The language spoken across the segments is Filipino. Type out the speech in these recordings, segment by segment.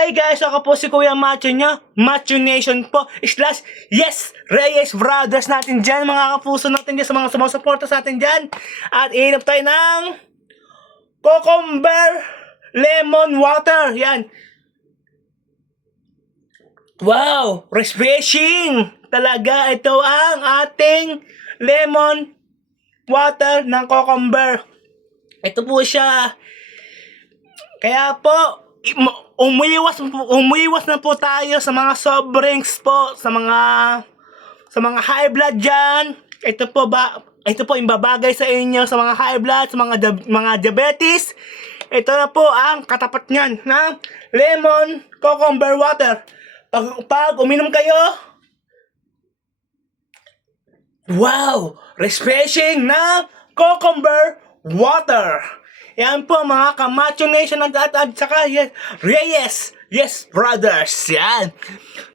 Hey guys, ako po si Kuya Macho nyo, Macho Nation po, slash, yes, Reyes Brothers natin dyan, mga kapuso natin dyan, sa mga sumusuporta sa atin dyan. At iinap tayo ng cucumber lemon water, yan. Wow, refreshing! Talaga, ito ang ating lemon water ng cucumber. Ito po siya. Kaya po, umiiwas na po tayo sa mga soft drinks po, sa mga high blood diyan. Ito po imbabagay sa inyo sa mga high blood, sa mga diabetes. Ito na po ang katapat niyan ng lemon cucumber water. Pag uminom kayo, wow, refreshing na cucumber water. Yan po mga Kamacho Nation at saka yes, Reyes, yes brothers, yan.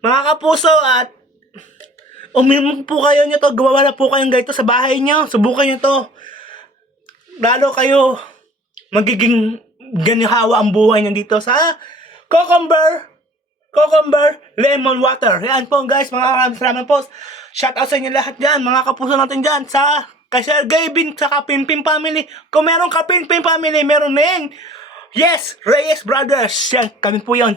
Mga kapuso, at uminom po kayo nyo to, gawa na po kayong ganito sa bahay nyo, subukan nyo to. Lalo kayo magiging ganihawa ang buhay nyo dito sa cucumber lemon water. Yan po guys, mga salamat po. Shout out sa inyo lahat dyan, mga kapuso natin dyan, sa Sir Gavin, sa Kapimpim family. Kung meron Kapimpim family, meron din yes, Reyes Brothers. Yan, kami po yon.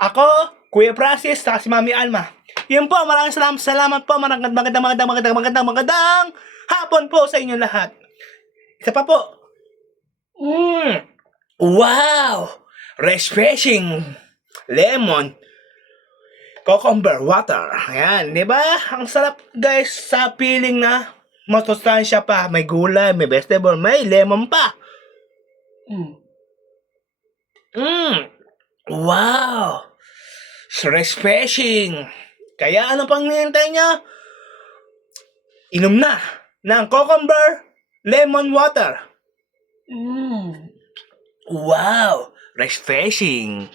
Ako, Kuya Francis, saka si Mami Alma. Yan po, maraming salamat po. Magandang hapon po sa inyo lahat. Isa pa po. Wow! Refreshing lemon cucumber water. Ayan, di ba? Ang sarap guys sa feeling na masustansya pa. May gulay, may vegetable, may lemon pa. Wow! Refreshing. Kaya ano pang nihintay nyo? Inom na ng cucumber lemon water. Wow! Refreshing.